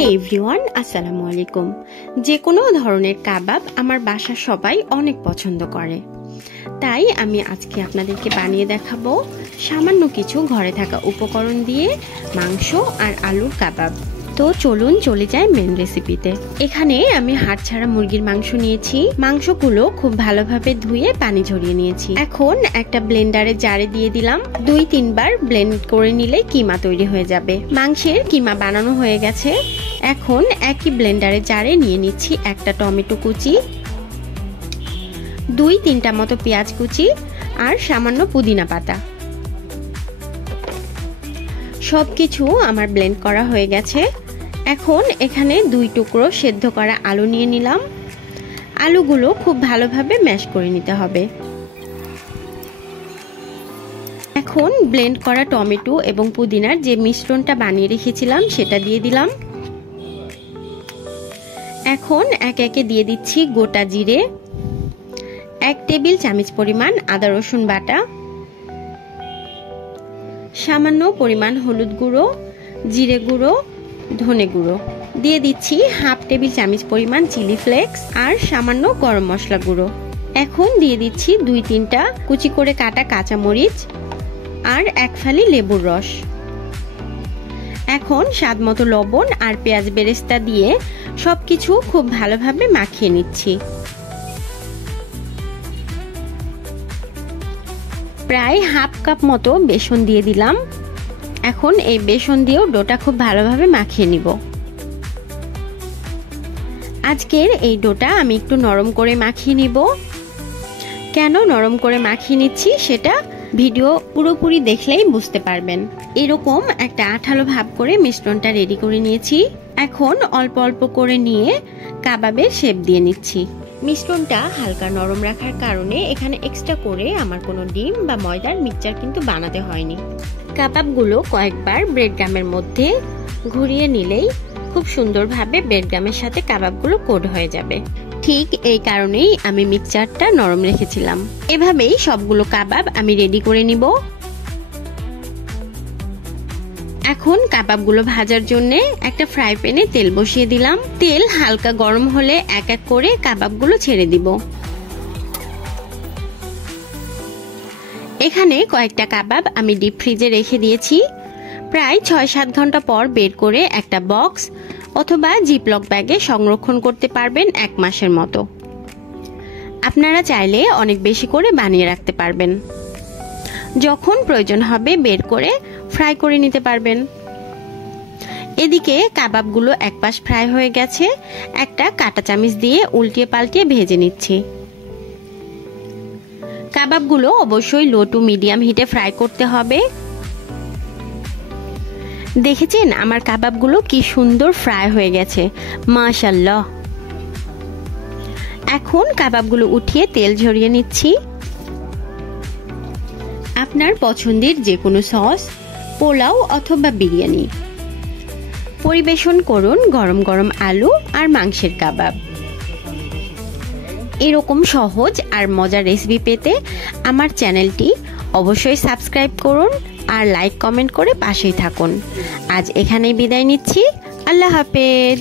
হে everyone, আসসালামু আলাইকুম। যে কোনো ধরনের কাবাব আমার বাসার সবাই অনেক পছন্দ করে, তাই আমি আজকে আপনাদেরকে বানিয়ে দেখাবো সামান্য কিছু ঘরে থাকা উপকরণ দিয়ে মাংস আর আলুর কাবাব। তো চলুন চলে যাই মেন রেসিপিতে। এখানে আমি হাড় ছাড়া মুরগির মাংস নিয়েছি। মাংসগুলো খুব ভালোভাবে ধুয়ে পানি ঝরিয়ে নিয়েছি। এখন একটা ব্লেন্ডারে জারে দিয়ে দিলাম। 2-3 বার ব্লেন্ড করে নিলে কিমা তৈরি হয়ে যাবে। মাংসের কিমা বানানো হয়ে গেছে। এখন একই ব্লেন্ডারে জারে নিয়ে নিচ্ছি একটা টমেটো কুচি, 2-3টা মতো পেঁয়াজ কুচি আর সামান্য পুদিনা পাতা। সবকিছু আমার ব্লেন্ড করা হয়ে গেছে। এখন এখানে 2 টুকরো সেদ্ধ করা আলু নিয়ে নিলাম। আলুগুলো খুব ভালোভাবে ম্যাশ করে নিতে হবে। এখন ব্লেন্ড করা টমেটো এবং পুদিনার যে মিশ্রণটা বানিয়ে রেখেছিলাম সেটা দিয়ে দিলাম। এখন একে একে দিয়ে দিচ্ছি গোটা জিরে, 1 টেবিল চামচ পরিমাণ আদা রসুন বাটা, সামান্য পরিমাণ হলুদ গুঁড়ো, জিরে গুঁড়ো, ধনে গুঁড়ো, দিয়ে দিচ্ছি 1/2 টেবিল চামচ পরিমাণ চিলি ফ্লেক্স আর সামান্য গরম মশলা গুঁড়ো। এখন দিয়ে দিচ্ছি 2-3টা কুচি করে কাটা কাঁচামরিচ আর 1 ফালি লেবুর রস। এখন স্বাদ মতো লবণ আর পেঁয়াজ বেরেস্তা দিয়ে সবকিছু খুব ভালোভাবে মাখিয়ে নিচ্ছি। প্রায় 1/2 কাপ মতো বেসন দিয়ে দিলাম। এখন এই বেসন দিয়েও ডোটা খুব ভালোভাবে মাখিয়ে নিব। আজকের এই ডোটা আমি একটু নরম করে মাখিয়ে নিব। কেন নরম করে মাখিয়ে নিচ্ছি সেটা ভিডিও পুরোপুরি দেখলেই বুঝতে পারবেন। এরকম একটা আঠালো ভাব করে মিশ্রণটা রেডি করে নিয়েছি। এখন অল্প অল্প করে নিয়ে কাবাবের শেপ দিয়ে নিচ্ছি। মিশ্রণটা হালকা নরম রাখার কারণে এখানে এক্সট্রা করে আমার কোনো ডিম বা ময়দার মিক্সচার কিন্তু বানাতে হয়নি। কাবাবগুলো কয়েকবার ব্রেড গামের মধ্যে ঘুরিয়ে নিলেই খুব সুন্দরভাবে ব্রেড গামের সাথে কাবাবগুলো কোট হয়ে যাবে। ঠিক এই কারণেই আমি মিক্সচারটা নরম রেখেছিলাম। এভাবেই সবগুলো কাবাব আমি রেডি করে নিব। এখন কাবাবগুলো ভাজার জন্য একটা ফ্রাই প্যানে তেল বসিয়ে দিলাম। তেল হালকা গরম হলে এক এক করে কাবাবগুলো ছেড়ে দিব। এখানে কয়েকটা কাবাব আমি ডিপ ফ্রিজে রেখে দিয়েছি। প্রায় 6-7 ঘন্টা পর বের করে একটা বক্স অথবা জিপলক ব্যাগে সংরক্ষণ করতে পারবেন 1 মাসের মতো। আপনারা চাইলে অনেক বেশি করে বানিয়ে রাখতে পারবেন। যখন প্রয়োজন হবে বের করে ফ্রাই করে নিতে পারবেন। এদিকে কাবাবগুলো এক পাশ ফ্রাই হয়ে গেছে। একটা কাঁটা চামচ দিয়ে উল্টিয়ে পাল্টিয়ে ভেজে নিচ্ছি। কাবাবগুলো অবশ্যই লো টু মিডিয়াম হিটে ফ্রাই করতে হবে। দেখেছেন আমার কাবাবগুলো কি সুন্দর ফ্রাই হয়ে গেছে, মাশাআল্লাহ। এখন কাবাবগুলো উঠিয়ে তেল ঝরিয়ে নিচ্ছি। আপনার পছন্দের যে কোনো সস, পোলাও অথবা বিরিয়ানি পরিবেশন করুন গরম গরম আলু আর মাংসের কাবাব। এরকম সহজ আর মজার রেসিপি পেতে আমার চ্যানেলটি অবশ্যই সাবস্ক্রাইব করুন আর লাইক কমেন্ট করে পাশেই থাকুন। আজ এখানেই বিদায় নিচ্ছি। আল্লাহ হাফেজ।